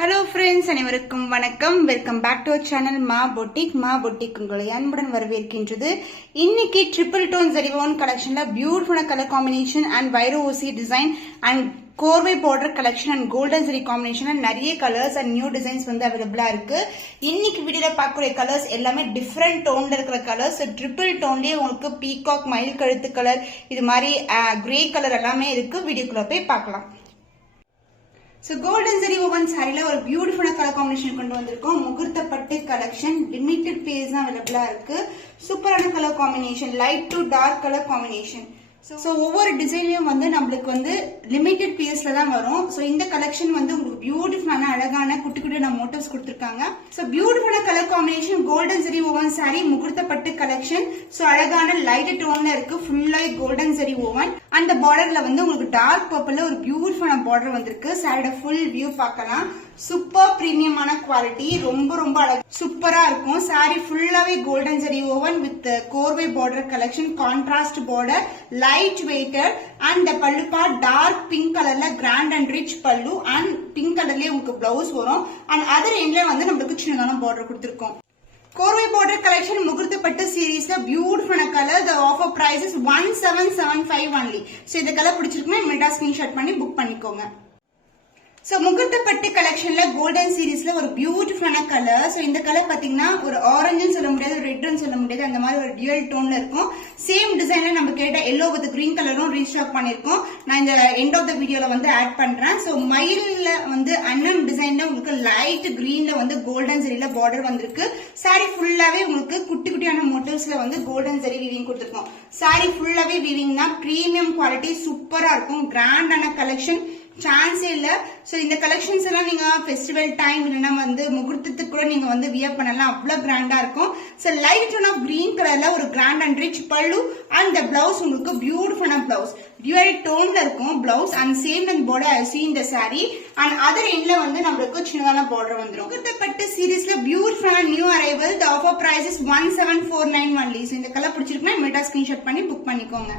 Hello friends, அனைவருக்கும் வணக்கம். Welcome back to our channel Maa boutique. Maa boutique உங்களை அன்புடன் வரவேற்கின்றது. இன்னைக்கு ட்ரிபிள் டோன் ஜரிவோன் கலெக்ஷன்ல பியூட்டிஃபுல்லான கலர் காம்பினேஷன் அண்ட் வைரோ ஓசி டிசைன் அண்ட் கோர்வை border collection and golden zari combination நிறைய கலர்ஸ் அண்ட் நியூ டிசைன்ஸ் வந்து அவைலபிளா இருக்கு. இன்னைக்கு வீடியோல பார்க்கக்கூடிய கலர்ஸ் எல்லாமே டிஃப்ரெண்ட் டோன்ல இருக்கிற கலர்ஸ். ட்ரிபிள் டோன்லயே உங்களுக்கு பீகாக், மயில் கழுத்து கலர், இது மாதிரி கிரே கலர் எல்லாமே இருக்கு. வீடியோக்குள்ள போய் பார்க்கலாம். So golden zari woven saree la ஒரு பியூட்டிஃபுல்லான கலர் காம்பினேஷன் கொண்டு வந்திருக்கோம். முகூர்த்த பட்டு கலெக்ஷன் லிமிடெட் பீஸ் தான் அவைலபிளா இருக்கு. சூப்பரான colour combination, light to dark colour combination. So ஒவ்வொரு டிசைன்லயும் வந்து நம்மளுக்கு வந்து லிமிடெட் பீஸ்ல தான் வரும். சோ இந்த கலெக்ஷன் வந்து உங்களுக்கு பியூட்டிஃபுல்லான அழகான குட்டி குட்டியான மோட்டிவ்ஸ் கொடுத்திருக்காங்க. சோ பியூட்டிஃபுல்லான colour combination golden zari woven sari, முகூர்த்த பட்டு கலெக்ஷன். சோ அழகான லைட் டோன்ல இருக்கு. ஃபுல்லா கோல்டன் ஜரி ஓவன். அந்த பார்டர்ல வந்து உங்களுக்கு டார்க் பர்பிள்ல ஒரு பியூட்டிஃபுல்லான பார்டர் வந்திருக்கு. சாரியோட ஃபுல் வியூ பார்க்கலாம். சூப்பர் பிரீமியமான குவாலிட்டி, ரொம்ப ரொம்ப அழகு சூப்பரா இருக்கும். சாரி ஃபுல்லாவே கோல்டன் ஜரி ஓவன் வித் கோர்வை border collection, contrast border, light weighted and pallu part dark pink கலர்ல grand and rich pallu and pink கலர்லயே உங்களுக்கு பிளவுஸ் வரும். அண்ட் அதர் எண்ட்ல வந்து நம்மளுக்கு சின்னதான பார்டர் கொடுத்திருக்கோம். கோர்வை பார்டர் கலெக்ஷன் முகூர்த்த பட்டு சீரீஸ்ல பியூட்டிஃபுல்லான கலர். The offer price is 1775 only. So இந்த கலர் பிடிச்சிருக்குன்னா இமிடியேட்டா ஸ்கிரீன்ஷாட் பண்ணி புக் பண்ணிக்கோங்க. சோ முகூர்த்த பட்டு கலெக்ஷன்ல கோல்டன் சீரீஸ்ல ஒரு பியூட்டிஃபுல்லான கலர். சோ இந்த கலர் பாத்தீங்கன்னா ஒரு ஆரஞ்சுன்னு சொல்ல முடியாது, ரெட்னு சொல்ல முடியாது, அந்த மாதிரி ஒரு டியூவல் டோன்ல இருக்கும். சேம் டிசைன்ல நம்ம கேட்ட எல்லோ வித் கிரீன் கலரும் ரீஸ்டாக் பண்ணிருக்கோம். நான் இந்த எண்ட் ஆஃப் த வீடியோல வந்து ஆட் பண்றேன். சோ மயில்ல வந்து அண்ணன் டிசைன்ல உங்களுக்கு லைட் கிரீன்ல வந்து கோல்டன் ஜரியில பார்டர் வந்திருக்கு. சாரி ஃபுல்லாவே உங்களுக்கு குட்டி குட்டியான மோட்டிவ்ஸ்ல வந்து கோல்டன் ஜரி வீவிங் கொடுத்திருக்கோம். சாரி ஃபுல்லாவே வீவிங் தான். பிரீமியம் குவாலிட்டி சூப்பரா இருக்கும். கிராண்டான கலெக்ஷன் சான்ஸே இல்ல. சோ இந்த கலெக்ஷன்ஸ் எல்லாம் நீங்க ஃபெஸ்டிவல் டைம் இல்லைன்னா வந்து முகூர்த்தத்துக்கு கூட நீங்க வந்து வியர் பண்ணலாம். அவ்வளவு கிராண்டா இருக்கும். So light tone of green கலர்ல ஒரு grand and rich pallu and the blouse உங்களுக்கு பியூட்டிஃபுல்லான பிளவுஸ் டியூவல் டோன்ல இருக்கும் blouse and same and border I see இந்த சாரி அண்ட் அதர் எண்ட்ல வந்து நம்மளுக்கு சின்னதான பார்டர் வந்துரும். முகூர்த்த பட்டு சீரீஸ்ல பியூட்டிஃபுல்லான new arrival. The offer price is 1749 only. So இந்த கலர் பிடிச்சிருக்குன்னா இமிடியேட்டா ஸ்கிரீன்ஷாட் பண்ணி புக் பண்ணிக்கோங்க.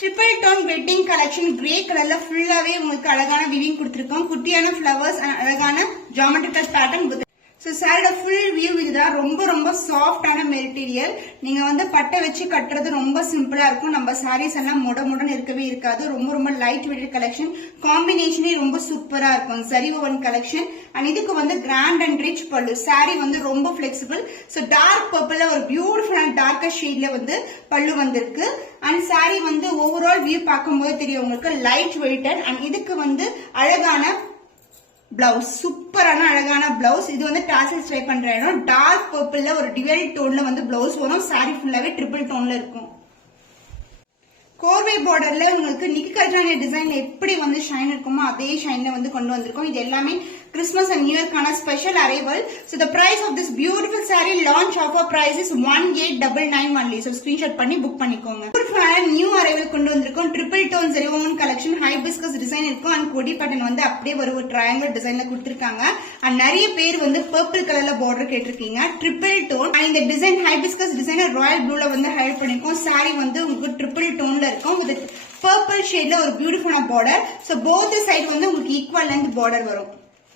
Triple tone wedding collection grey கலர்ல ஃபுல்லாவே உங்களுக்கு அழகான விவிங் கொடுத்திருக்கோம். குட்டியான பிளவர்ஸ் அழகான ஜியோமெட்ரிக்கல் பேட்டர்ன். சோ சாரியோட ஃபுல் வியூ இதுதான். ரொம்ப ரொம்ப சாஃப்டான மெட்டீரியல். நீங்க வந்து பட்டை வச்சு கட்டுறது ரொம்ப சிம்பிளா இருக்கும். நம்ம சாரீஸ் எல்லாம் முடமுடன் இருக்கவே இருக்காது. ரொம்ப ரொம்ப லைட் வெயிட் கலெக்ஷன். காம்பினேஷனே ரொம்ப சூப்பரா இருக்கும். ஜரி ஓவன் கலெக்ஷன் அண்ட் இதுக்கு வந்து கிராண்ட் அண்ட் ரிச் பல்லு. சாரி வந்து ரொம்ப பிளெக்சிபிள். சோ டார்க் பர்பிள்ல ஒரு பியூட்டிஃபுல்லான டார்க்கர் ஷேட்ல வந்து பல்லு வந்திருக்கு. அண்ட் சாரி வந்து ஓவரால் வியூ பார்க்கும்போது தெரியும் உங்களுக்கு லைட் வெயிட்டட் அண்ட் இதுக்கு வந்து அழகான பிளவுஸ், சூப்பரான அழகான பிளவுஸ். இது வந்து டாசல்ஸ் ட்ரை பண்ற இடம். டார்க் பர்பிள்ல ஒரு டியூவல் டோன்ல வந்து பிளவுஸ் வரும். சாரி ஃபுல்லாவே ட்ரிபிள் டோன்ல இருக்கும். கோர்வை பார்டர்ல உங்களுக்கு நிக்கி கல்ரானி டிசைன்ல எப்படி வந்து ஷைன் இருக்குமோ அதே ஷைன்ல வந்து கொண்டு வந்திருக்கோம். இது எல்லாமே கிறிஸ்துமஸ் அண்ட் நியூ இயர்க்கான special arrival. So the price of this beautiful saree launch offer price is 1899 only. So screenshot பண்ணி புக் பண்ணிக்கோங்க. நியூ அரைவல் கொண்டு வந்திருக்கோம். Triple tone zari woven collection hibiscus design இருக்கும் அண்ட் கொடி பேட்டர்ன் வந்து அப்படியே ஒரு ட்ரையாங்கிள் டிசைன்ல கொடுத்திருக்காங்க. அண்ட் நிறைய பேர் வந்து பர்பிள் கலர்ல பார்டர் கேட்டிருக்கீங்க. ட்ரிபிள் டோன் அண்ட் இந்த டிசைன் ஹைபிஸ்கஸ் டிசைன் ராயல் ப்ளூல வந்து ஹைலைட் பண்ணிருக்கோம். சாரி வந்து உங்களுக்கு ட்ரிபிள் டோன்ல இருக்கும் வித் பர்பிள் ஷேட்ல ஒரு பியூட்டிஃபுல்லான பார்டர். சோ போத் சைடு வந்து உங்களுக்கு ஈக்குவல் லென்த் பார்டர் வரும்.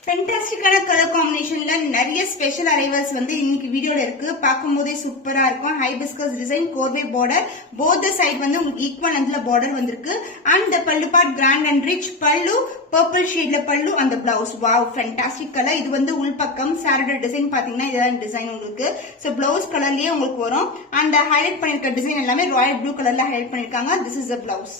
ஃபென்டாஸ்டிக்கான கலர் காம்பினேஷன்ல நிறைய ஸ்பெஷல் அரைவல்ஸ் வந்து இன்னைக்கு வீடியோல இருக்கு. பார்க்கும்போதே சூப்பரா இருக்கும். ஹைபிஸ்கஸ் டிசைன், கோர்வை பார்டர், போத் சைடு வந்து உங்களுக்கு ஈக்குவல் லென்த்ல பார்டர் வந்திருக்கு. And the pallu part grand and rich pallu, purple ஷேட்ல பல்லு அந்த பிளவுஸ். Wow, fantastic colour. இது வந்து உள்பக்கம் சாரியோட டிசைன் பாத்தீங்கன்னா இதுதான் டிசைன் உங்களுக்கு. சோ பிளவுஸ் கலர்லயே உங்களுக்கு வரும். அண்ட் ஹைலைட் பண்ணிருக்க டிசைன் எல்லாமே ராயல் ப்ளூ கலர்ல ஹைலைட் பண்ணிருக்காங்க. This is the blouse.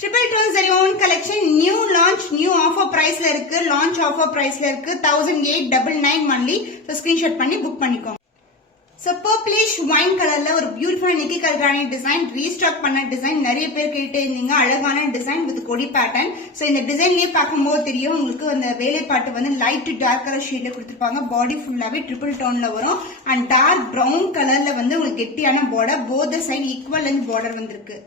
Triple tone zari woven collection new launch, new offer பிரைஸ்ல இருக்கு. லான்ச் ஆஃபர் பிரைஸ்ல இருக்கு 1899 only. சோ ஸ்கிரீன்ஷாட் பண்ணி புக் பண்ணிக்கோங்க. சோ பர்பிளிஷ் ஒயின் கலர்ல ஒரு beautiful Nikki Galrani design restock பண்ண டிசைன். நிறைய பேர் கேட்டே இருந்தீங்க. அழகான டிசைன் வித் கொடி பேட்டர்ன். சோ இந்த டிசைன்லயே பார்க்கும்போது தெரியும் உங்களுக்கு அந்த வேலைப்பாட்டு வந்து லைட் டார்க் கலர் ஷேட்ல கொடுத்திருப்பாங்க. பாடி ஃபுல்லாவே ட்ரிபிள் டோன்ல வரும் அண்ட் டார்க் பிரவுன் கலர்ல வந்து உங்களுக்கு கெட்டியான border. Both side equal length border வந்திருக்கு.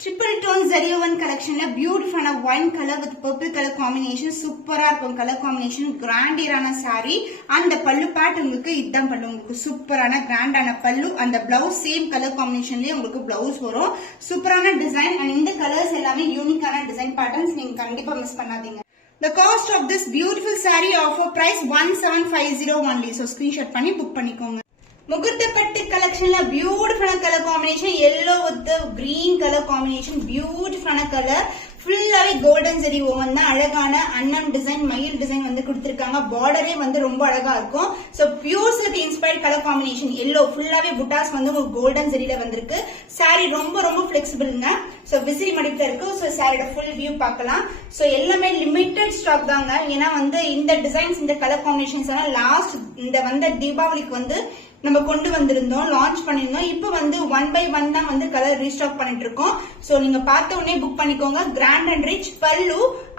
ட்ரிபிள் டோன் ஜரி ஓவன் கலெக்ஷன்ல பியூட்டிஃபுல்லான wine colour with purple colour combination சூப்பரா இருக்கும். கலர் காம்பினேஷன் கிராண்டியரான சாரி. அந்த பல்லு பார்ட் உங்களுக்கு இதுதான் பல்லு. உங்களுக்கு சூப்பரான கிராண்டான பல்லு. அந்த பிளவுஸ் சேம் கலர் காம்பினேஷன்லயே உங்களுக்கு பிளவுஸ் வரும். சூப்பரான டிசைன் அண்ட் இந்த கலர்ஸ் எல்லாமே யூனிக்கான டிசைன் பேட்டர்ன்ஸ். நீங்க கண்டிப்பா மிஸ் பண்ணாதீங்க. The cost of this beautiful saree offer price 1750 only. So screenshot பண்ணி book பண்ணிக்கோங்க. முகூர்த்த பட்டு கலெக்ஷன்ல பியூட்டிஃபுல்லான colour combination yellow with green colour combination பியூட்டிஃபுல்லான கலர் ஃபுல்லாவே கோல்டன் ஜெரி ஓவன் தான் அழகான அன்னம் டிசைன் மயில் டிசைன் வந்து கொடுத்திருக்காங்க பார்டரே வந்து ரொம்ப அழகா இருக்கும் so pure silk inspired colour combination yellow ஃபுல்லாவே புட்டாஸ் வந்து உங்களுக்கு கோல்டன் ஜெரியில வந்திருக்கு சாரி ரொம்ப ரொம்ப ஃபிளெக்சிபிள்ங்க சோ விசிறி மடிப்புல இருக்கு சோ சாரியோட ஃபுல் வியூ பார்க்கலாம் சோ எல்லாமே லிமிட்டட் ஸ்டாக் தாங்க ஏன்னா வந்து இந்த டிசைன்ஸ் இந்த கலர் காம்பினேஷன்ஸ் எல்லாம் லாஸ்ட் இந்த வந்த தீபாவளிக்கு வந்து நம்ம கொண்டு வந்திருந்தோம் லான்ச் பண்ணிருந்தோம் இப்போ வந்து 1 by 1 தான் வந்து கலர் ரீஸ்டாக் பண்ணிட்டு இருக்கோம் சோ நீங்க பார்த்த உடனே புக் பண்ணிக்கோங்க grand and rich pallu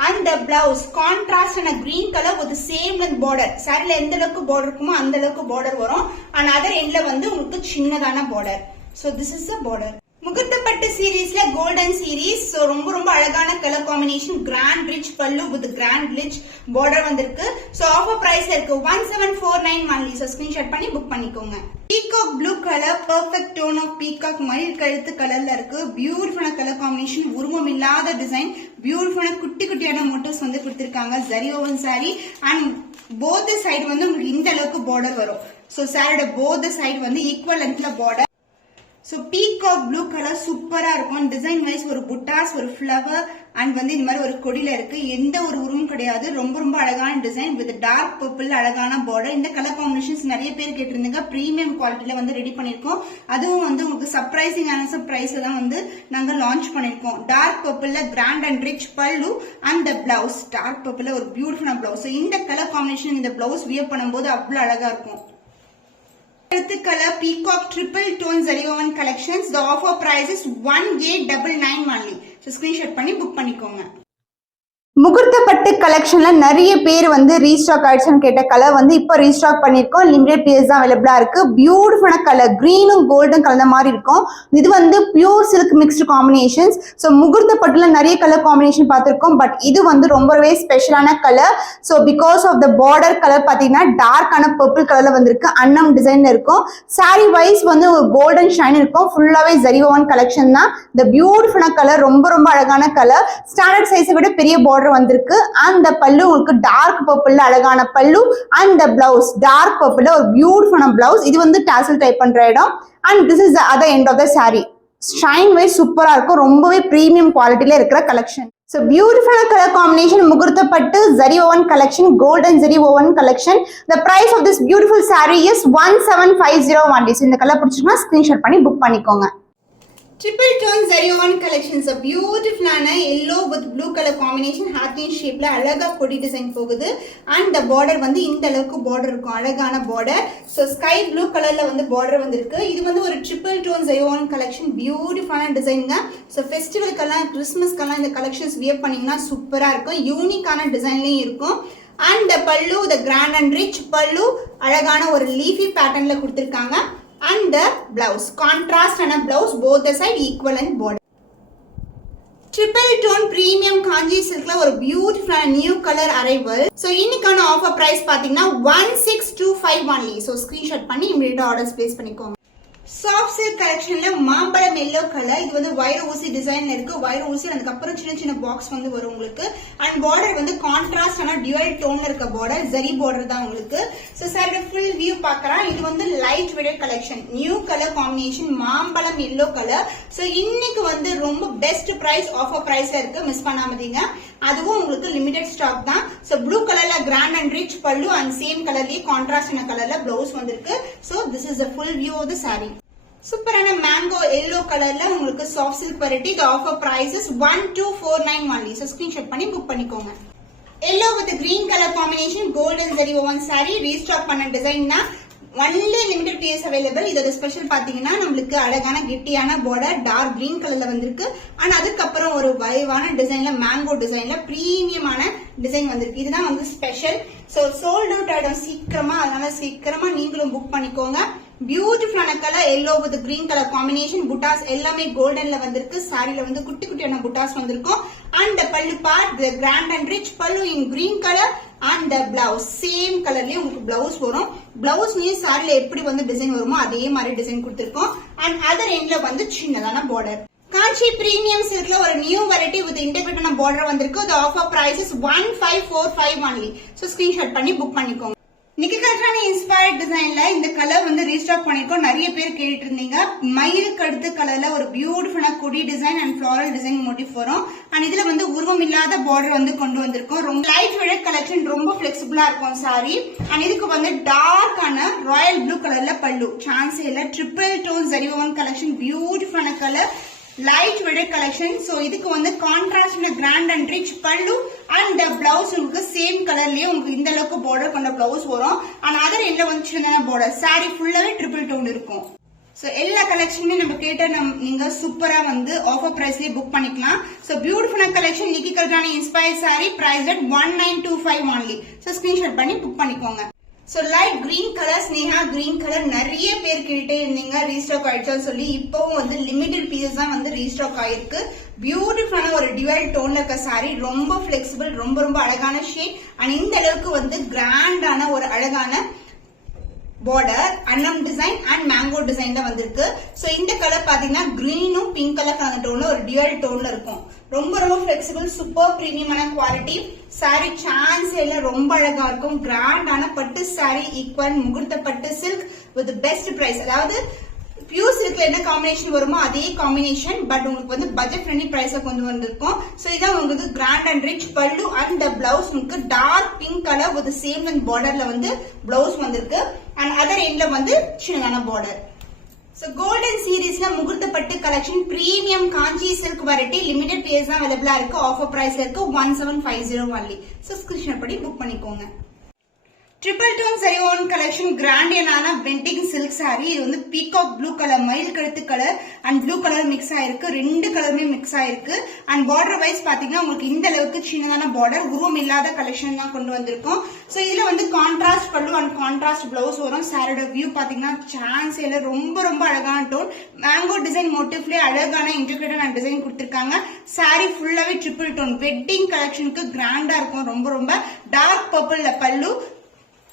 and blouse contrast and green colour with same length border சாரில எந்த அளவுக்கு பார்டர் இருக்குமோ அந்த அளவுக்கு பார்டர் வரும் அண்ட் அதர் எண்ட்ல வந்து உங்களுக்கு சின்னதான border so this is the border முகூர்த்த பட்டு சீரீஸ்ல கோல்டன் சீரீஸ் சோ ரொம்ப ரொம்ப அழகான colour combination grand rich pallu with grand rich border வந்திருக்கு சோ ஆஃபர் பிரைஸ்ல இருக்கு 1749 only சோ ஸ்கிரீன்ஷாட் பண்ணி புக் பண்ணிக்கோங்க peacock blue colour perfect tone of peacock மயில் கழுத்து கலர்ல இருக்கு பியூட்டிஃபுல்லான கலர் காம்பினேஷன் உருவம் இல்லாத டிசைன் பியூட்டிஃபுல்லான குட்டி குட்டியான மோட்டிவ்ஸ் வந்து கொடுத்திருக்காங்க zari woven sari and both side வந்து உங்களுக்கு இந்த அளவுக்கு பார்டர் வரும் சோ சாரியோட போத் சைடு வந்து ஈக்குவல் லென்த்ல border So peacock blue color சூப்பரா இருக்கும் டிசைன் வைஸ் ஒரு புட்டாஸ் ஒரு ஃப்ளவர் அண்ட் வந்து இந்த மாதிரி ஒரு கொடியில இருக்கு எந்த ஒரு உருவம் கிடையாது ரொம்ப ரொம்ப அழகான டிசைன் வித் டார்க் பர்பிள் அழகான பார்டர் இந்த கலர் காம்பினேஷன்ஸ் நிறைய பேர் கேட்டிருந்தீங்க பிரீமியம் குவாலிட்டியில வந்து ரெடி பண்ணிருக்கோம் அதுவும் வந்து உங்களுக்கு சர்ப்ரைசிங்கான பிரைஸ்ல தான் வந்து நாங்க லான்ச் பண்ணிருக்கோம் dark பர்பிள்ல grand and rich pallu and blouse dark பர்பிள்ல ஒரு பியூட்டிஃபுல்லான பிளவுஸ் இந்த கலர் காம்பினேஷன் இந்த பிளவுஸ் வியர் பண்ணும்போது அவ்வளவு அழகா இருக்கும் color peacock triple tone zari woven collections the offer price is 1899 only so screenshot பண்ணி புக் பண்ணிக்கோங்க முகூர்த்த பட்டு கலெக்ஷன்ல நிறைய பேர் வந்து ரீஸ்டாக் ஆயிடுச்சுன்னு கேட்ட கலர் வந்து இப்போ ரீஸ்டாக் பண்ணிருக்கோம் லிமிடெட் பீஸ் தான் அவைலபிளா இருக்கு பியூட்டிஃபுல்லான கலர் கிரீனும் கோல்டன் கலந்த மாதிரி இருக்கும் இது வந்து pure silk mixed combinations so முகூர்த்த பட்டுல நிறைய கலர் காம்பினேஷன் பார்த்திருக்கோம் பட் இது வந்து ரொம்பவே ஸ்பெஷலான colour so because of the border colour பார்த்தீங்கன்னா டார்க்கான பர்பிள் கலர்ல வந்திருக்கு அன்னம் டிசைன்ல இருக்கும் சாரி வைஸ் வந்து ஒரு கோல்டன் ஷைன் இருக்கும் ஃபுல்லாவே ஜரி ஓவன் கலெக்ஷன் தான் இந்த பியூட்டிஃபுல்லான கலர் ரொம்ப ரொம்ப அழகான கலர் ஸ்டாண்டர்ட் சைஸை விட பெரிய பார்டர் வந்திருக்கு அந்த பல்லு உங்களுக்கு டார்க் பர்பிள்ல அழகான பல்லு அந்த பிளவுஸ் டார்க் பர்பிள்ல ஒரு பியூட்டிஃபுல்லான பிளவுஸ் இது வந்து டாசல் டைப் பண்ற இடம் and this is the other end of the saree shine wise சூப்பரா இருக்கும் ரொம்பவே பிரீமியம் குவாலிட்டில இருக்கிற collection So beautiful color combination முகூர்த்த பட்டு zari woven collection golden zari woven collection the price of this beautiful saree is 1750 only so இந்த colour பிடிச்சிருந்தா screenshot பண்ணி புக் பண்ணிக்கோங்க Triple tone zari woven collections a beautiful yellow with blue color combination heart in shape la alaga kodi design pogudhu and the border வந்து இந்த அளவுக்கு border இருக்கும் அழகான border so sky blue color la வந்து border வந்திருக்கு இது வந்து ஒரு triple tone zari woven collection beautiful design ங்க so festival கெல்லாம் Christmas கெல்லாம் இந்த collections wear பண்ணீங்கன்னா சூப்பரா இருக்கும் யூனிக்கான டிசைன்லயே இருக்கும் and the pallu the grand and rich pallu அழகான ஒரு leafy patternல கொடுத்திருக்காங்க and the blouse contrast and a blouse both the side equivalent border triple tone premium kanji silk la or beautiful new color arrival so இன்னைக்கான offer price பாத்தீங்கன்னா 1625 only so screenshot பண்ணி immediate orders place பண்ணிக்கோங்க soft silk collectionல மாம்பழம் yellow color இது வந்து வைர ஊசி டிசைன்ல இருக்கு வைர ஊசி அதுக்கு அப்புறம் சின்ன சின்ன பாக்ஸ் வந்து வரும் உங்களுக்கு and border வந்து கான்ட்ராஸ்ட் ஆன dual toneல இருக்க border zari border தான் உங்களுக்கு so சார் full view பார்க்கறோம் இது வந்து light weight collection new color combination மாம்பழம் yellow color so இன்னைக்கு வந்து ரொம்ப best price offer priceல இருக்கு மிஸ் பண்ணாமதீங்க அதுவும் உங்களுக்கு limited stock தான் so blue colorல grand and rich pallu and same colorலயே contrast ஆன கலர்ல blouse வந்திருக்கு so this is the full view of the saree சூப்பரான மேங்கோ yellow கலர்ல உங்களுக்கு soft silk variety the offer price is 1249 only so screenshot பண்ணி book பண்ணிக்கோங்க yellow with green color combination golden zari woven saree restock பண்ண டிசைன்னா only limited piece available இதோட special பாத்தீங்கன்னா நமக்கு அழகான கெட்டியான border dark green கலர்ல வந்திருக்கு and அதுக்கு அப்புறம் ஒரு வைவான டிசைன்ல மேங்கோ டிசைன்ல பிரீமியமான டிசைன் வந்திருக்கு இதுதான் வந்து ஸ்பெஷல் சோ சோல்ட் அவுட் ஆயிடும் சீக்கிரமா அதனால சீக்கிரமா நீங்களும் புக் பண்ணிக்கோங்க பியூட்டிஃபுல்லான colour yellow with green color combination புட்டாஸ் எல்லாமே கோல்டன்ல வந்திருக்கு சாரில வந்து குட்டி குட்டியான புட்டாஸ் வந்திருக்கும் and the pallu part the grand and rich pallu in green color and the blouse same கலர்லயே உங்களுக்கு blouse வரும் blouse நீ சாரில எப்படி வந்து டிசைன் வருமோ அதே மாதிரி டிசைன் கொடுத்திருக்கோம் and other endல வந்து சின்னதான border காஞ்சி பிரீமியம் சில்க்ல ஒரு new variety with integrated border வந்திருக்கு. The offer price is 1545 only. So screenshot பண்ணி புக் பண்ணிக்கோங்க. நிக்கி கல்ரானி இன்ஸ்பயர்ட் டிசைன்ல இந்த கலர் வந்து ரீஸ்டாக் பண்ணிருக்கோம். நிறைய பேர் கேட்டு இருந்தீங்க. மயிலுக்கு அடுத்த கலர்ல ஒரு பியூட்டிஃபுல்லா கொடி design and floral design motive வரும். அண்ட் இதுல வந்து உருவம் இல்லாத பார்டர் வந்து கொண்டு வந்திருக்கோம். ரொம்ப லைட் வெயிட் கலெக்ஷன், ரொம்ப பிளெக்சிபிளா இருக்கும் சாரி. அண்ட் இதுக்கு வந்து டார்க்கான ராயல் ப்ளூ கலர்ல பல்லு, சான்ஸே இல்ல. ட்ரிபிள் டோன் ஜரிவன் கலெக்ஷன், பியூட்டிஃபுல்லான colour, light weight collection. So இதுக்கு வந்து contrast grand and rich pallu and blouse உங்களுக்கு சேம் கலர்லயே உங்களுக்கு இந்த அளவுக்கு பார்டர் கொண்ட பிளவுஸ் வரும். அண்ட் அதர் எல்லாம் வந்து சின்னதான பார்டர். சாரி ஃபுல்லாவே ட்ரிபிள் டோன் இருக்கும். சோ எல்லா கலெக்ஷனுமே நம்ம கேட்ட நீங்க சூப்பரா வந்து ஆஃபர் பிரைஸ்லயே புக் பண்ணிக்கலாம். So beautiful collection Nikki Galrani inspired sari, price at 1925 only. So screenshot பண்ணி புக் பண்ணிக்கோங்க. So light green colour, Sneha green colour நிறைய பேர் கேட்டே இருந்தீங்க ரீஸ்டாக் ஆயிடுச்சான்னு சொல்லி. இப்பவும் வந்து லிமிடெட் பீசஸ் தான் வந்து ரீஸ்டாக் ஆயிருக்கு. பியூட்டிஃபுல்லான ஒரு டிவைட் டோன்ல இருக்க சாரி, ரொம்ப பிளெக்சிபிள், ரொம்ப ரொம்ப அழகான ஷேட். அண்ட் இந்த அளவுக்கு வந்து கிராண்டான ஒரு அழகான பார்டர், அன்னம் டிசைன் அண்ட் மேங்கோ டிசைன் தான் வந்திருக்கு. சோ இந்த கலர் பாத்தீங்கன்னா கிரீனும் பிங்க் கலர் கலந்த டோன்ல ஒரு டியூவல் டோன்ல இருக்கும். ரொம்ப ரொம்ப பிளெக்சிபிள், சூப்பர் பிரீமியமான குவாலிட்டி சாரி. சான்ஸ் எல்லாம் ரொம்ப அழகா இருக்கும். கிராண்டான பட்டு சாரி, ஈக்குவல் முகூர்த்த பட்டு சில்க் வித் பெஸ்ட் பிரைஸ். அதாவது பியூர் சில்க்ல என்ன காம்பினேஷன் வருமோ அதே காம்பினேஷன், பட் உங்களுக்கு வந்து பட்ஜெட் ஃப்ரெண்ட்லி பிரைஸ கொண்டு வந்திருக்கும். சோ இதான் உங்களுக்கு grand and rich pallu and blouse உங்களுக்கு dark pink colour with same and பார்டர்ல வந்து பிளவுஸ் வந்திருக்கு. அண்ட் அதர் எண்ட்ல வந்து சின்னதான பார்டர். சோ கோல்டன் சீரீஸ்ல முகூர்த்த பட்டு collection, premium Kanchi silk variety, limited piece தான் அவைலபிளா இருக்கு. ஆஃபர் பிரைஸ்ல இருக்கு 1750 only. சோ ஸ்கிரீன்ஷாட் பண்ணி புக் பண்ணிக்கோங்க. ட்ரிபிள் டோன் சரிவோன் கலெக்ஷன், கிராண்டியனான வெட்டிங் சில்க் சாரி. இது வந்து பீகாக் ப்ளூ கலர், மயில் கழுத்து colour and blue colour mix ஆயிருக்கு. ரெண்டு கலருமே மிக்ஸ் ஆயிருக்கு. அண்ட் பார்டர் வைஸ் பாத்தீங்கன்னா உங்களுக்கு இந்த அளவுக்கு சின்னதான பார்டர், உருவம் இல்லாத கலெக்ஷன் தான் கொண்டு வந்திருக்கோம். சோ இதுல வந்து கான்ட்ராஸ்ட் பல்லு அண்ட் கான்ட்ராஸ்ட் பிளவுஸ் வரும். சாரியோட வியூ பாத்தீங்கன்னா சான்ஸ் இல்ல, ரொம்ப ரொம்ப அழகான டோன். மேங்கோ டிசைன் மோட்டிவ்லயே அழகான இன்டெகிரேட்டட் டிசைன் கொடுத்திருக்காங்க. சாரி ஃபுல்லாவே ட்ரிபிள் டோன் வெட்டிங் கலெக்ஷனுக்கு கிராண்டா இருக்கும். ரொம்ப ரொம்ப டார்க் பர்பிள்ல பல்லு.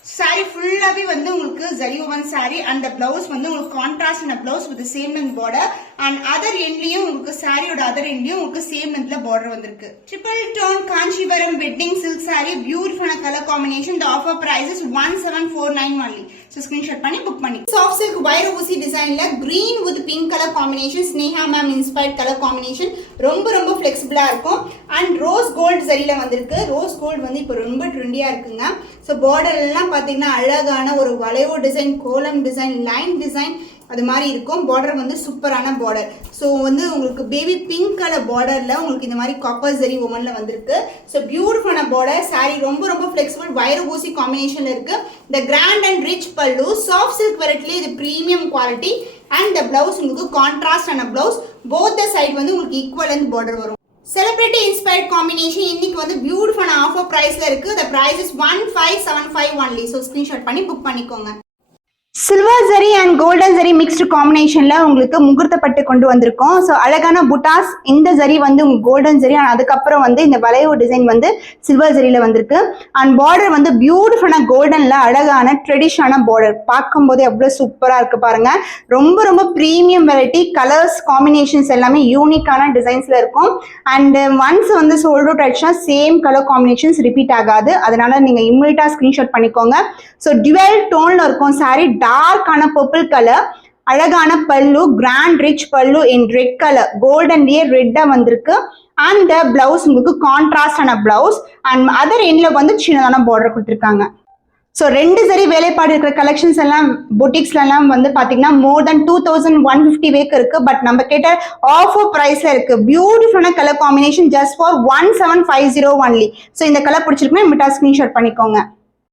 சாரி ஃபுல்லாவே வந்து உங்களுக்கு ஜரியோவன் சாரி. அந்த பிளவுஸ் வந்து உங்களுக்கு contrast blouse with same length border. And other எண்ட்லயும் உங்களுக்கு சாரியோட அதர் எண்ட்லயும் உங்களுக்கு சேம் லென்த்ல பார்டர் வந்திருக்கு. Triple tone Kanchipuram wedding silk sari, பியூட்டிஃபுல்லான colour combination. The offer price is 1749 only. So screenshot பண்ணி புக் பண்ணி. சாஃப்ட் சில்க் வைர ஊசி டிசைன்ல green with pink colour combination, Sneha ma'am inspired colour combination. ரொம்ப ரொம்ப பிளெக்சிபிளா இருக்கும். அண்ட் ரோஸ் கோல்ட் சரியில வந்திருக்கு. ரோஸ் கோல்ட் வந்து இப்போ ரொம்ப ட்ரெண்டியா இருக்குங்க. ஸோ பார்டர் எல்லாம் பாத்தீங்கன்னா அழகான ஒரு வளைவு டிசைன், கோலம் டிசைன், லைன் டிசைன் அது மாதிரி இருக்கும். பார்டர் வந்து சூப்பரான பார்டர். ஸோ வந்து உங்களுக்கு பேபி பிங்க் கலர் பார்டர்ல உங்களுக்கு இந்த மாதிரி காப்பர் ஜரி ஒமன்ல வந்திருக்கு. ஸோ பியூட்டிஃபுல்லான பார்டர். சாரி ரொம்ப ரொம்ப பிளெக்சிபிள், வைர ஊசி காம்பினேஷன்ல இருக்கு. இந்த கிராண்ட் அண்ட் ரிச் பல்லு, சாஃப்ட் சில்க் வெரைட்டில இது பிரீமியம் குவாலிட்டி. அண்ட் இந்த பிளவுஸ் உங்களுக்கு கான்ட்ராஸ்ட் ஆன பிளவுஸ், போத் த சைடு வந்து உங்களுக்கு ஈக்குவல் அண்ட் பார்டர் வரும். செலிபிரிட்டி இன்ஸ்பயர்ட் காம்பினேஷன் இன்னைக்கு வந்து பியூட்டிஃபுல்லான ஆஃபர் பிரைஸ்ல இருக்கு. The price is 1575 only. So screenshot பண்ணி புக் பண்ணிக்கோங்க. Silver zari and golden zari mixed காம்பினேஷன்ல உங்களுக்கு முகூர்த்த பட்டு கொண்டு வந்திருக்கோம். ஸோ அழகான புட்டாஸ், இந்த ஜரி வந்து உங்களுக்கு கோல்டன் ஜரி, அதுக்கப்புறம் வந்து இந்த வளைவு டிசைன் வந்து சில்வர் ஜரியில வந்திருக்கு. அண்ட் பார்டர் வந்து பியூட்டிஃபுல்லான கோல்டன்ல அழகான ட்ரெடிஷனான பார்டர், பார்க்கும்போது எவ்வளவு சூப்பரா இருக்கு பாருங்க. ரொம்ப ரொம்ப பிரீமியம் வெரைட்டி, கலர்ஸ் காம்பினேஷன்ஸ் எல்லாமே யூனிக்கான டிசைன்ஸ்ல இருக்கும். அண்ட் ஒன்ஸ் வந்து சோல்ட் அவுட் ஆயிடுச்சுன்னா சேம் கலர் காம்பினேஷன்ஸ் ரிப்பீட் ஆகாது. அதனால நீங்க இம்மிடியா ஸ்கிரீன்ஷாட் பண்ணிக்கோங்க. ஸோ டுவெல் டோன்ல இருக்கும் சாரி, டார்க்கான பர்பிள் கலர், அழகான பல்லு, கிராண்ட் ரிச் பல்லு இன் ரெட் கலர், கோல்டன்லயே ரெட்டா வந்திருக்கு. அண்ட் பிளவுஸ் உங்களுக்கு கான்ட்ராஸ்டான பிளவுஸ். அண்ட் அதர் எண்ட்ல வந்து சின்னதான பார்டர் கொடுத்துருக்காங்க. ஸோ ரெண்டு சரி வேலைப்பாடு இருக்கிற கலெக்ஷன்ஸ் எல்லாம் பொட்டிக்ஸ்ல எல்லாம் வந்து பாத்தீங்கன்னா மோர் தென் 2150 வேக்கு இருக்கு. பட் நம்ம கேட்ட ஆஃபர் பிரைஸ்ல இருக்கு. பியூட்டிஃபுல்லான colour combination, just for 1750 only. So இந்த கலர் பிடிச்சிருக்குன்னா ஸ்கிரீன்ஷாட் பண்ணிக்கோங்க.